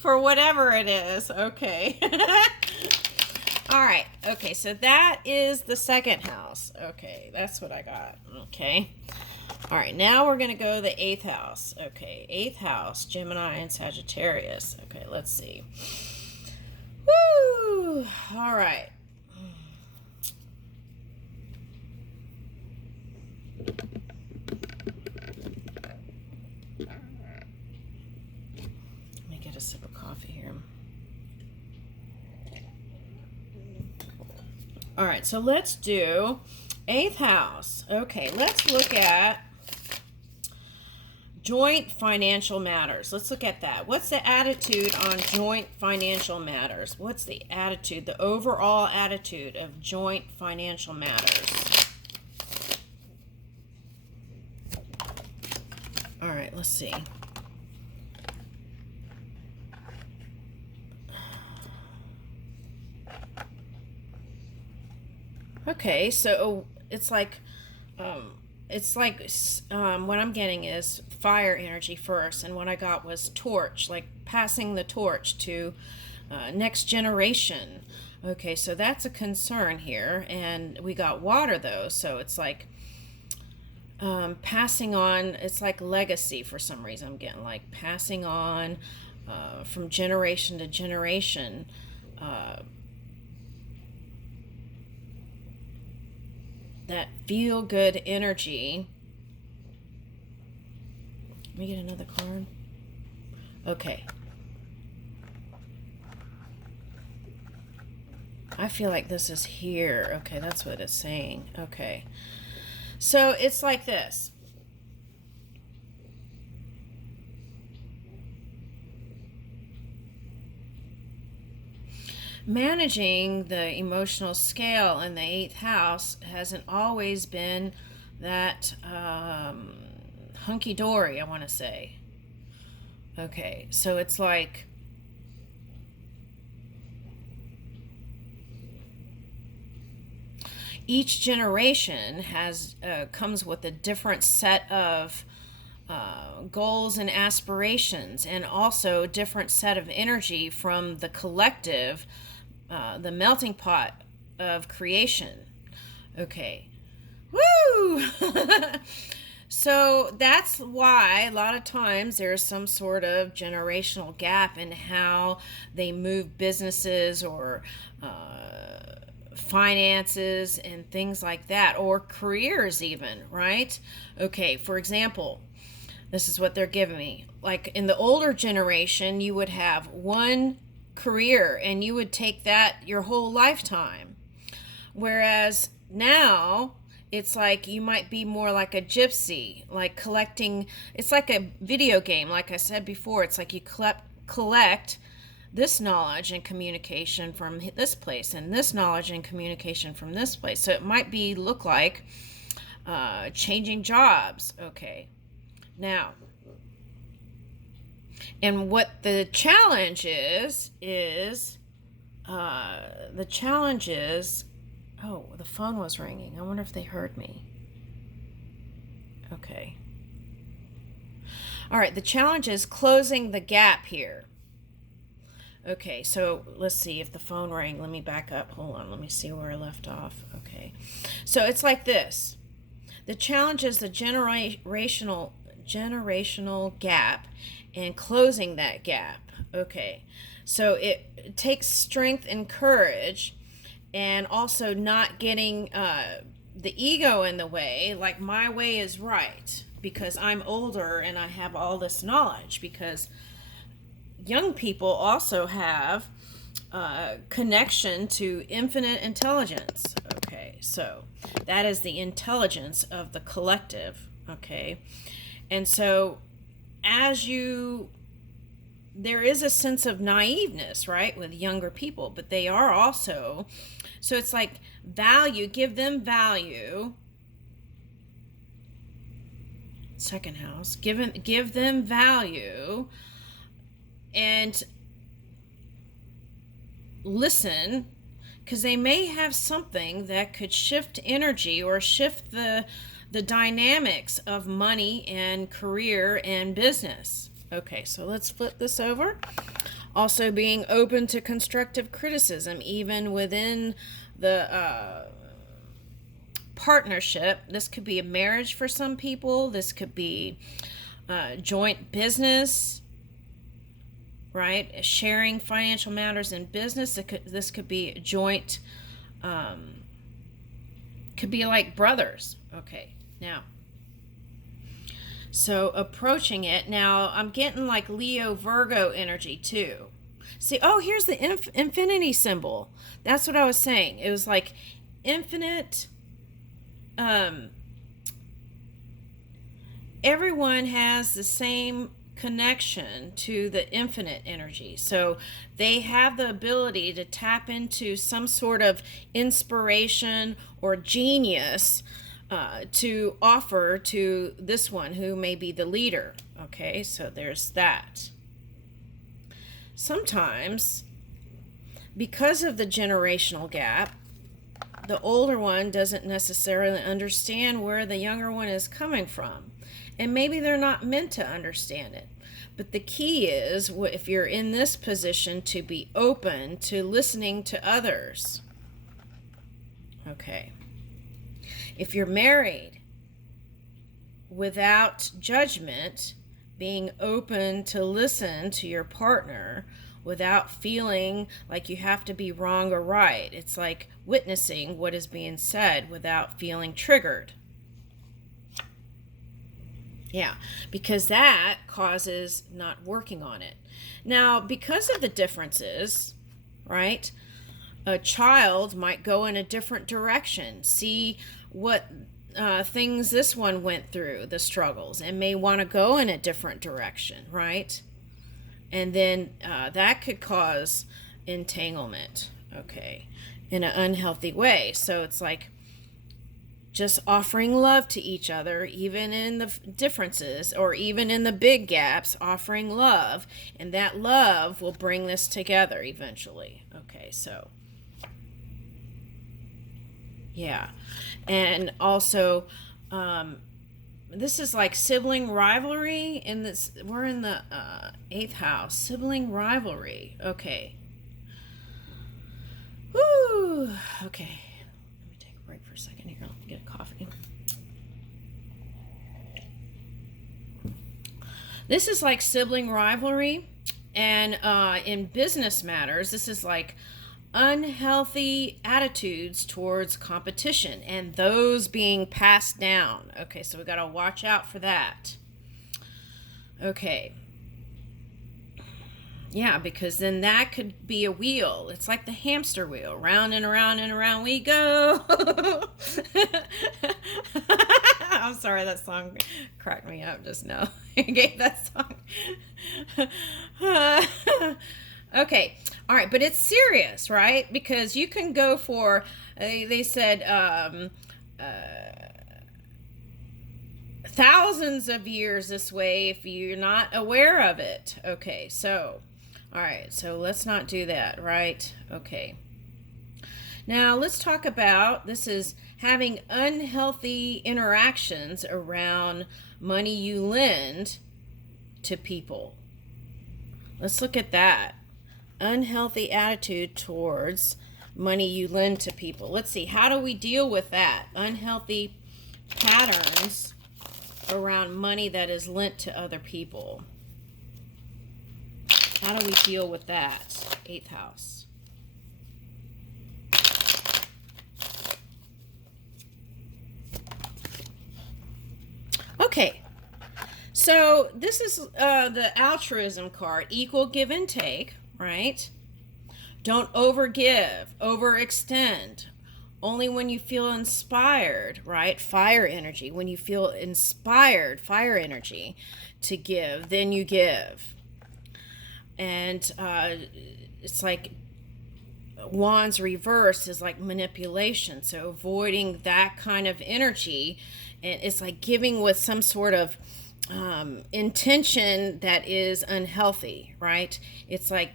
for whatever it is. Okay. All right. Okay, so that is the second house. Okay, that's what I got. Okay. All right, now we're going to go to the 8th house. Okay, 8th house, Gemini and Sagittarius. Okay, let's see. Woo! All right. Let me get a sip of coffee here. All right, so let's do 8th house. Okay, let's look at joint financial matters. Let's look at that. What's the attitude on joint financial matters? What's the attitude, the overall attitude of joint financial matters? All right, let's see. Okay, so it's like what I'm getting is fire energy first, and what I got was torch, like passing the torch to next generation. Okay, so that's a concern here, and we got water though, so it's like passing on. It's like legacy for some reason. I'm getting like passing on from generation to generation. That feel good energy. Let me get another card. Okay. I feel like this is here. Okay, that's what it's saying. Okay. So it's like this. Managing the emotional scale in the 8th house hasn't always been that hunky-dory, I want to say. Okay, so it's like each generation has comes with a different set of goals and aspirations, and also a different set of energy from the collective, the melting pot of creation. Okay. Woo! So that's why a lot of times there's some sort of generational gap in how they move businesses or finances and things like that, or careers even, right? Okay, for example, this is what they're giving me. Like in the older generation, you would have one career and you would take that your whole lifetime. Whereas now, it's like you might be more like a gypsy, like collecting. It's like a video game, like I said before. It's like you collect this knowledge and communication from this place, and this knowledge and communication from this place. So it might look like changing jobs. Okay. Now, and what the challenge is oh, the phone was ringing. I wonder if they heard me. Okay. All right, the challenge is closing the gap here. Okay, so let's see if the phone rang. Let me back up. Hold on, let me see where I left off. Okay. So it's like this. The challenge is the generational gap and closing that gap. Okay, so it takes strength and courage, and also not getting the ego in the way, like my way is right because I'm older and I have all this knowledge, because young people also have connection to infinite intelligence. Okay, so that is the intelligence of the collective. Okay, and so there is a sense of naiveness, right, with younger people, but they are also, so it's like value, give them value. Second house, give them value, and listen, because they may have something that could shift energy or shift the dynamics of money and career and business. Okay, so let's flip this over. Also being open to constructive criticism, even within the partnership. This could be a marriage for some people. This could be joint business, right? Sharing financial matters in business. This could be joint, could be like brothers. Okay, now, so approaching it. Now, I'm getting like Leo Virgo energy too. See, oh, here's the infinity symbol. That's what I was saying. It was like infinite. Everyone has the same connection to the infinite energy. So they have the ability to tap into some sort of inspiration or genius to offer to this one who may be the leader. Okay, so there's that. Sometimes, because of the generational gap, the older one doesn't necessarily understand where the younger one is coming from. And maybe they're not meant to understand it. But the key is, if you're in this position, to be open to listening to others. Okay. If you're married, without judgment, being open to listen to your partner without feeling like you have to be wrong or right. It's like witnessing what is being said without feeling triggered. Yeah, because that causes not working on it. Now, because of the differences, right, a child might go in a different direction, see what things this one went through, the struggles, and may want to go in a different direction, right? And then that could cause entanglement, okay, in an unhealthy way. So it's like just offering love to each other, even in the differences or even in the big gaps, offering love, and that love will bring this together eventually. Okay, so yeah. And also this is like sibling rivalry in this. We're in the 8th house. Sibling rivalry. Okay. Woo. Okay. Let me take a break for a second here. I'll get a coffee. This is like sibling rivalry. And in business matters, this is like unhealthy attitudes towards competition and those being passed down. Okay, so we got to watch out for that. Okay. Yeah, because then that could be a wheel. It's like the hamster wheel. Round and around and around we go. I'm sorry, that song cracked me up just now. I gave that song. Okay, all right, but it's serious, right? Because you can go for, they said, thousands of years this way if you're not aware of it. Okay, so, all right, so let's not do that, right? Okay. Now, let's talk about, this is having unhealthy interactions around money you lend to people. Let's look at that. Unhealthy attitude towards money you lend to people. Let's see, how do we deal with that? Unhealthy patterns around money that is lent to other people. How do we deal with that? 8th house. Okay, so this is the altruism card, equal give and take. Right? Don't overgive, overextend. Only when you feel inspired, right? Fire energy. When you feel inspired, fire energy to give, then you give. And it's like wands reversed is like manipulation. So avoiding that kind of energy. And it's like giving with some sort of intention that is unhealthy, right? It's like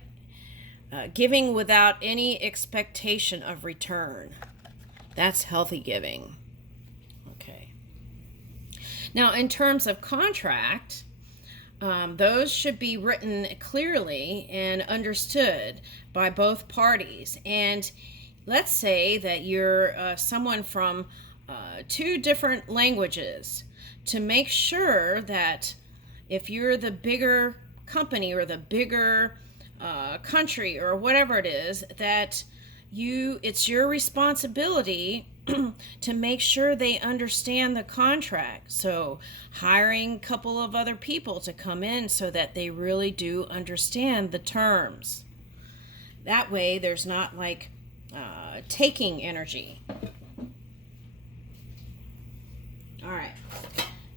giving without any expectation of return. That's healthy giving. Okay. Now, in terms of contract, Those should be written clearly and understood by both parties. And let's say that you're someone from two different languages, to make sure that if you're the bigger company or the bigger country or whatever it is, that it's your responsibility to make sure they understand the contract. So hiring a couple of other people to come in so that they really do understand the terms. That way there's not like taking energy. All right.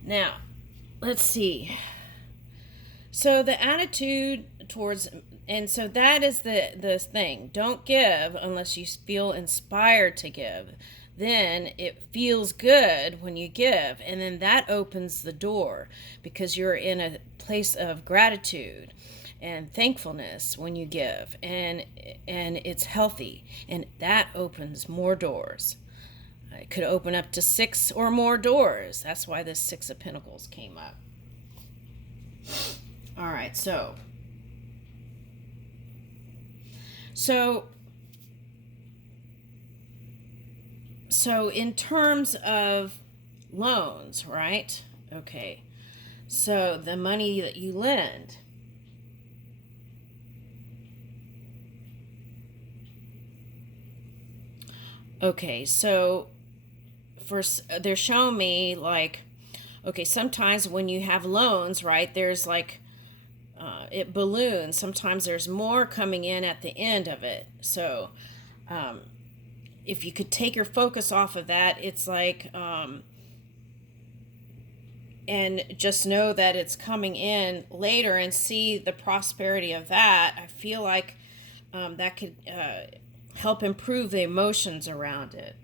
Now, let's see. So the attitude towards, and so that is the thing. Don't give unless you feel inspired to give. Then it feels good when you give, and then that opens the door because you're in a place of gratitude and thankfulness when you give, and it's healthy, and that opens more doors. It could open up to 6 or more doors. That's why this 6 of Pentacles came up. All right, so in terms of loans, right? Okay. So the money that you lend. Okay, so they're showing me like, okay, sometimes when you have loans, right, there's like it balloons. Sometimes there's more coming in at the end of it. So if you could take your focus off of that, it's like and just know that it's coming in later and see the prosperity of that. I feel like that could help improve the emotions around it.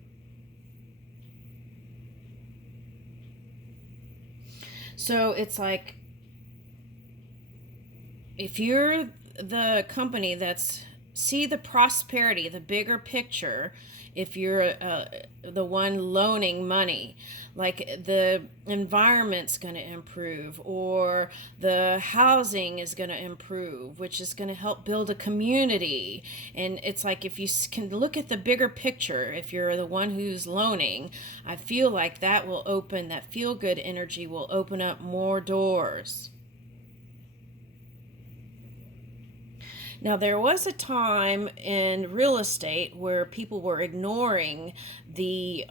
So it's like, if you're the company see the prosperity, the bigger picture, if you're the one loaning money, like the environment's going to improve, or the housing is going to improve, which is going to help build a community. And it's like, if you can look at the bigger picture, if you're the one who's loaning, I feel like that feel-good energy will open up more doors. Now, there was a time in real estate where people were ignoring the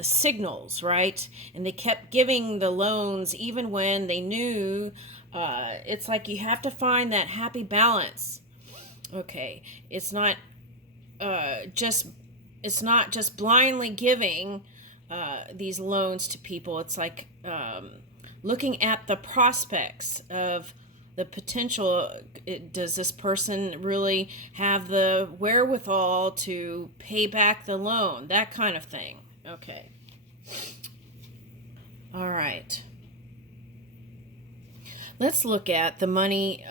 signals, right? And they kept giving the loans even when they knew. It's like you have to find that happy balance. Okay, it's not just blindly giving these loans to people. It's like looking at the prospects of the potential. Does this person really have the wherewithal to pay back the loan? That kind of thing. Okay. All right. Let's look at the money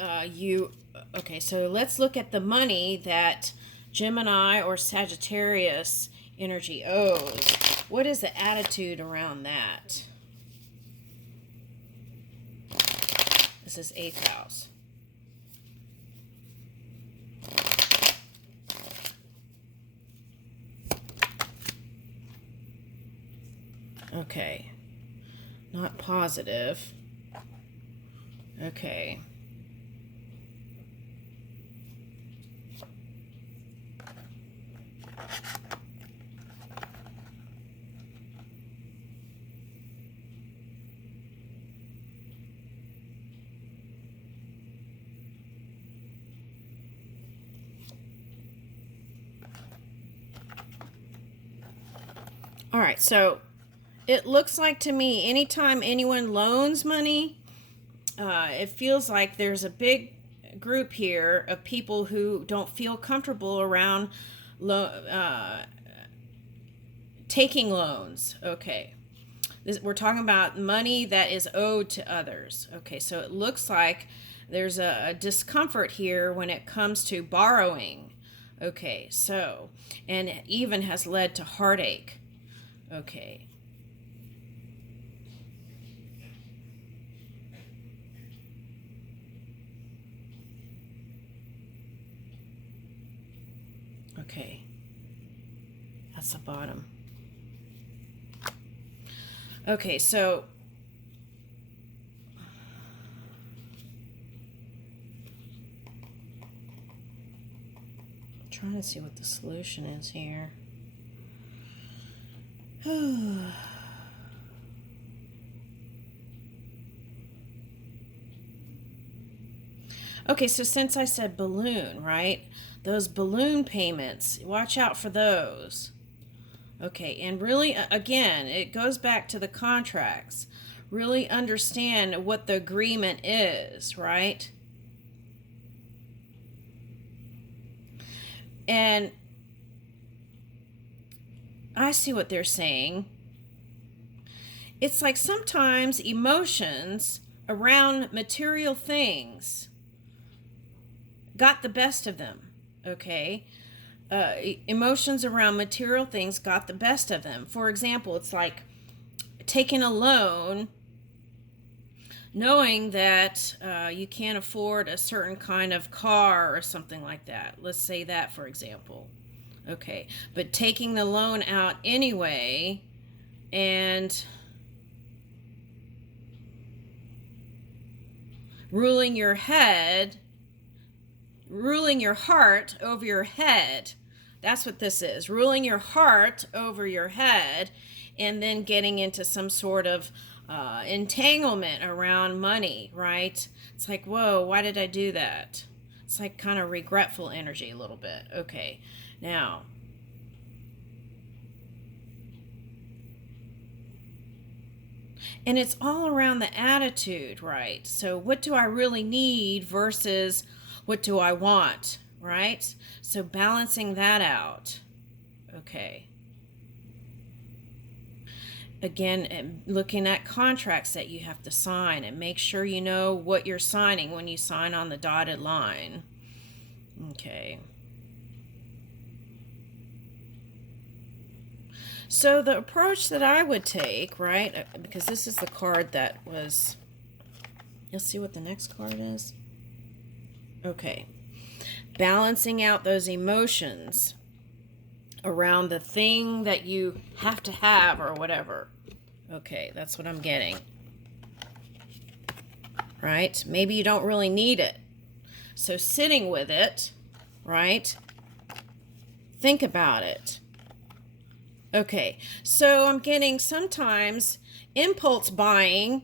okay, so let's look at the money that Gemini or Sagittarius energy owes. What is the attitude around that? This is 8th house. Okay. Not positive. Okay. All right, so it looks like to me, anytime anyone loans money, it feels like there's a big group here of people who don't feel comfortable around taking loans. Okay. We're talking about money that is owed to others. Okay, so it looks like there's a discomfort here when it comes to borrowing. Okay, so, and it even has led to heartache. Okay. Okay. That's the bottom. Okay, so I'm trying to see what the solution is here. Okay, so since I said balloon, right? Those balloon payments, watch out for those. Okay, and really, again, it goes back to the contracts. Really understand what the agreement is, right? And I see what they're saying. It's like sometimes emotions around material things got the best of them, okay? Emotions around material things got the best of them. For example, it's like taking a loan knowing that you can't afford a certain kind of car or something like that. Let's say that, for example. Okay, but taking the loan out anyway and ruling your heart over your head. That's what this is. Ruling your heart over your head and then getting into some sort of entanglement around money, right? It's like, whoa, why did I do that? It's like kind of regretful energy a little bit. Okay, now. And it's all around the attitude, right? So what do I really need versus what do I want, right? So balancing that out. Okay. Again, looking at contracts that you have to sign and make sure you know what you're signing when you sign on the dotted line. Okay. So the approach that I would take, right, because this is the card that was, let's see what the next card is. Okay. Balancing out those emotions around the thing that you have to have or whatever. Okay, that's what I'm getting. Right? Maybe you don't really need it. So sitting with it, right? Think about it. Okay, so I'm getting sometimes impulse buying.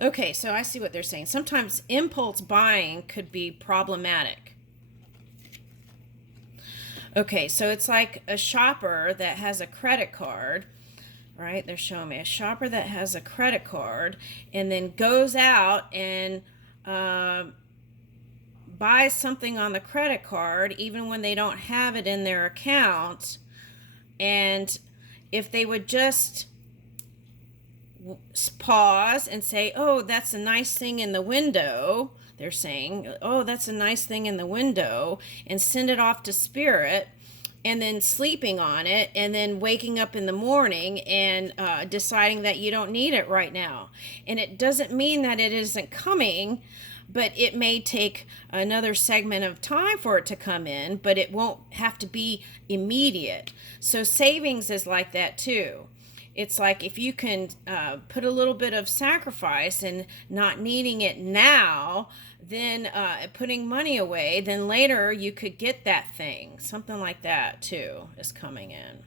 Okay, so I see what they're saying. Sometimes impulse buying could be problematic. Okay, so it's like a shopper that has a credit card, right? They're showing me a shopper that has a credit card and then goes out and buys something on the credit card even when they don't have it in their account. And if they would just pause and say, oh, that's a nice thing in the window, they're saying, oh, that's a nice thing in the window, and send it off to spirit, and then sleeping on it, and then waking up in the morning and deciding that you don't need it right now. And it doesn't mean that it isn't coming, but it may take another segment of time for it to come in, but it won't have to be immediate. So savings is like that too. It's like if you can put a little bit of sacrifice and not needing it now, then putting money away, then later you could get that thing. Something like that too is coming in.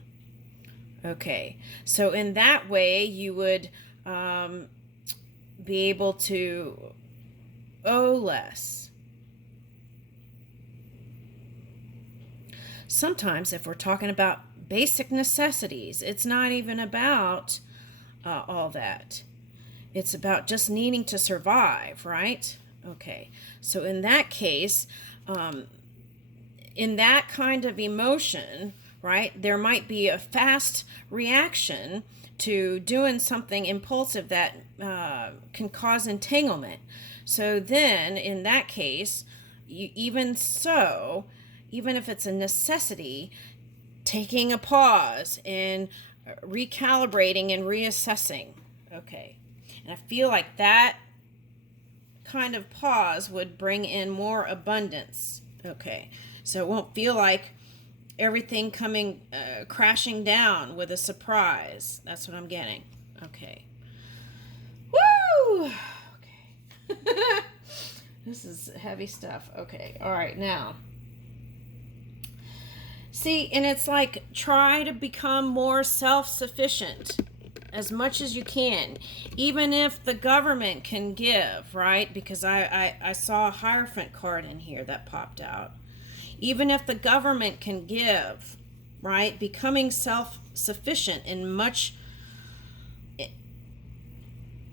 Okay, so in that way you would be able to owe less. Sometimes if we're talking about basic necessities, it's not even about all that. It's about just needing to survive, right? Okay, so in that case, in that kind of emotion, right, there might be a fast reaction to doing something impulsive that can cause entanglement. So then, in that case, even if it's a necessity, taking a pause and recalibrating and reassessing. Okay. And I feel like that kind of pause would bring in more abundance. Okay. So it won't feel like everything coming crashing down with a surprise. That's what I'm getting. Okay. Woo! Okay. This is heavy stuff. Okay. All right. Now, see, and it's like try to become more self-sufficient as much as you can, even if the government can give, right? Because I saw a Hierophant card in here that popped out. Even if the government can give, right? Becoming self-sufficient in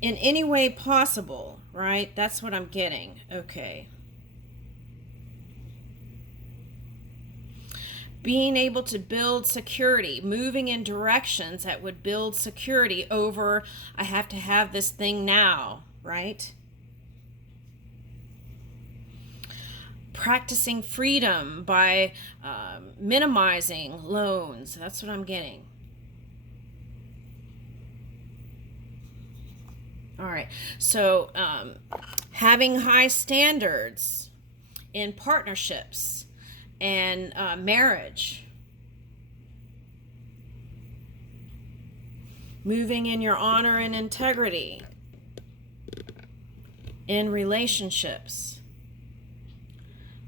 any way possible, right? That's what I'm getting. Okay. Being able to build security, moving in directions that would build security over, I have to have this thing now, right? Practicing freedom by minimizing loans. That's what I'm getting. All right. So having high standards in partnerships and marriage. Moving in your honor and integrity in relationships.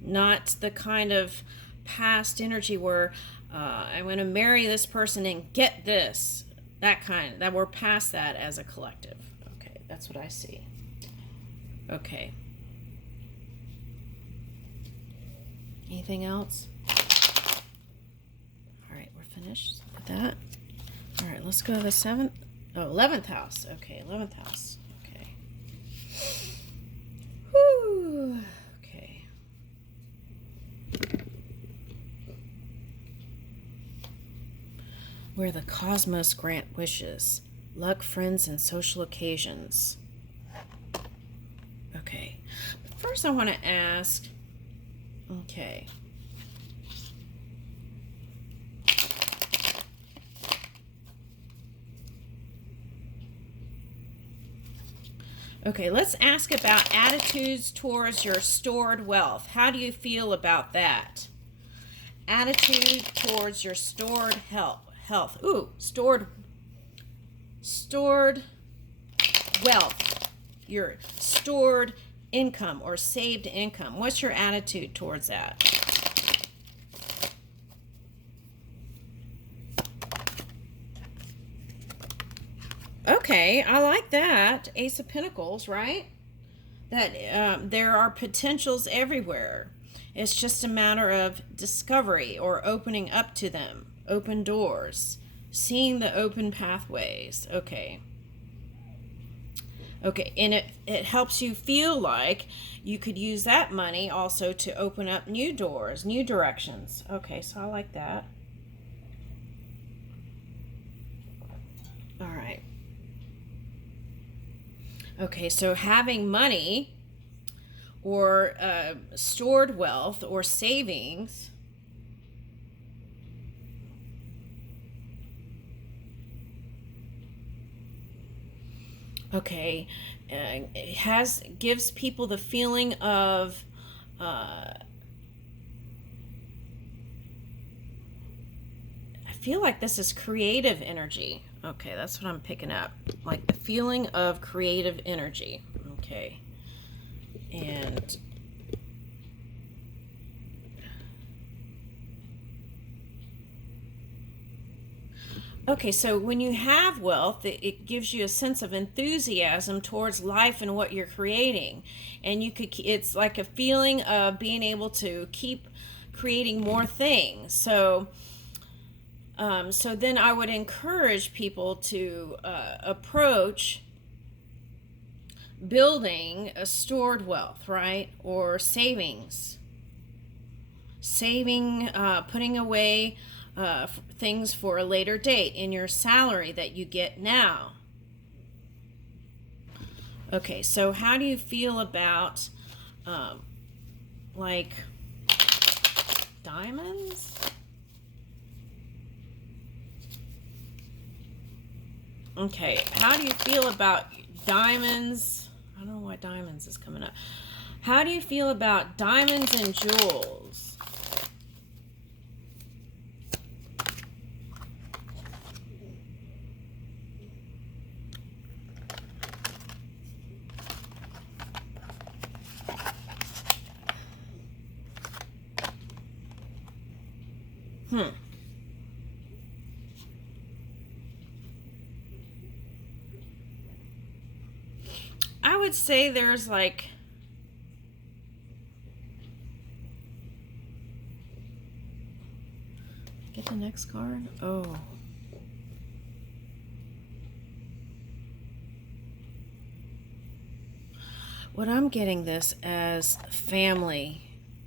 Not the kind of past energy where I'm going to marry this person and get this. That we're past that as a collective. Okay, that's what I see. Okay. Anything else? All right, we're finished with that. All right, let's go to the 11th house. Okay, 11th house. Okay. Whew. Okay. Where the cosmos grant wishes, luck, friends, and social occasions. Okay. But first I want to ask, okay. Okay, let's ask about attitudes towards your stored wealth. How do you feel about that? Attitude towards your stored health. Ooh, stored wealth. Your stored income or saved income. What's your attitude towards that? Okay, I like that. Ace of Pentacles, right? That there are potentials everywhere. It's just a matter of discovery or opening up to them. Open doors. Seeing the open pathways. Okay. Okay, and it helps you feel like you could use that money also to open up new doors, new directions. Okay, so I like that. All right. Okay, so having money or stored wealth or savings it gives people the feeling of I feel like this is creative energy. Okay, that's what I'm picking up. Like the feeling of creative energy. Okay. And okay, so when you have wealth, it gives you a sense of enthusiasm towards life and what you're creating. And it's like a feeling of being able to keep creating more things. So then I would encourage people to approach building a stored wealth, right? Or savings. Putting away things for a later date in your salary that you get now. Okay, so how do you feel about like diamonds? Okay, how do you feel about diamonds? I don't know why diamonds is coming up. How do you feel about diamonds and jewels? Hmm. I would say there's like, get the next card. Oh. What I'm getting this as family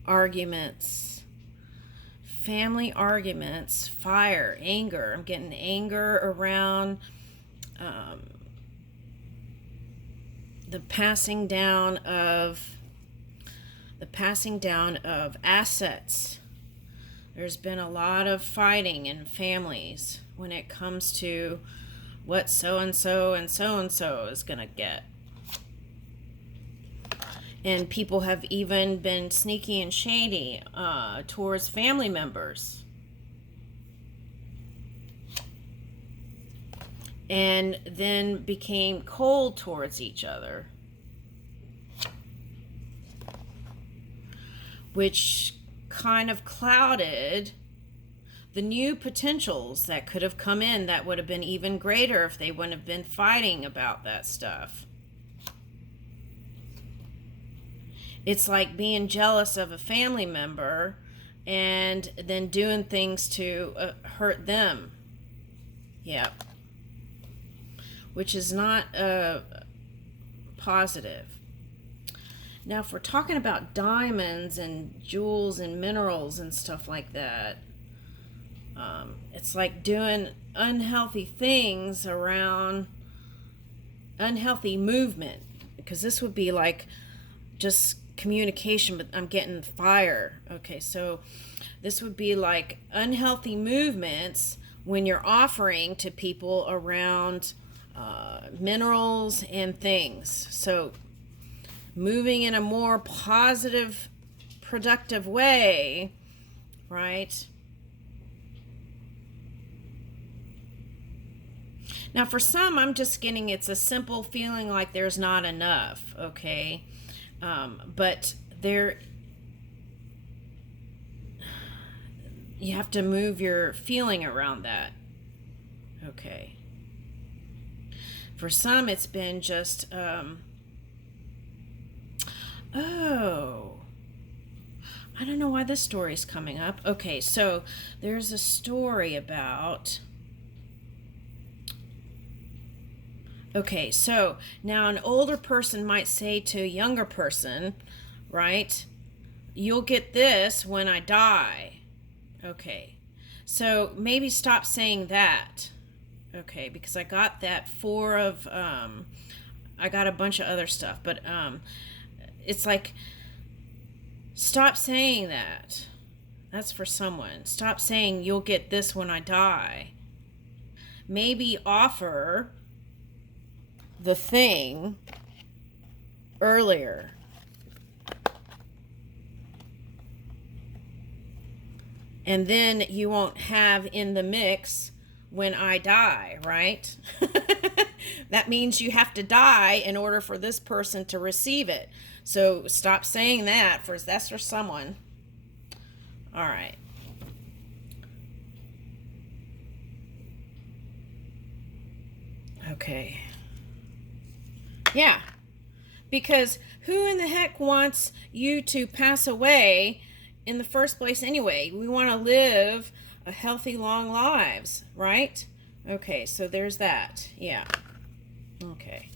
arguments. Family arguments, fire, anger. I'm getting anger around the passing down of assets. There's been a lot of fighting in families when it comes to what so and so is going to get. And people have even been sneaky and shady towards family members. And then became cold towards each other. Which kind of clouded the new potentials that could have come in that would have been even greater if they wouldn't have been fighting about that stuff. It's like being jealous of a family member and then doing things to hurt them. Yeah. Which is not positive. Now, if we're talking about diamonds and jewels and minerals and stuff like that, it's like doing unhealthy things around unhealthy movement. Because this would be like just communication, but I'm getting fire. Okay, so this would be like unhealthy movements when you're offering to people around minerals and things. So moving in a more positive, productive way, right? Now, for some, I'm just getting it's a simple feeling like there's not enough, okay? But you have to move your feeling around that, okay? For some, it's been just, oh, I don't know why this story's coming up. Okay, so there's a story about, okay, so now an older person might say to a younger person, right, you'll get this when I die. Okay, so maybe stop saying that. Okay, because I got that I got a bunch of other stuff, but it's like, stop saying that. That's for someone. Stop saying you'll get this when I die. Maybe offer the thing earlier. And then you won't have in the mix when I die, right? That means you have to die in order for this person to receive it. So stop saying that. That's for someone. All right. Okay. Yeah. Because who in the heck wants you to pass away in the first place anyway? We want to live a healthy, long lives, right? Okay, so there's that. Yeah. Okay.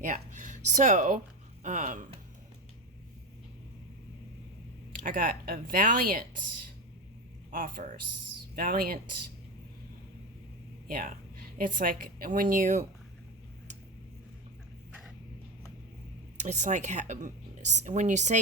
Yeah. So, I got a valiant offers. Valiant. Yeah. It's like when you, it's like when you say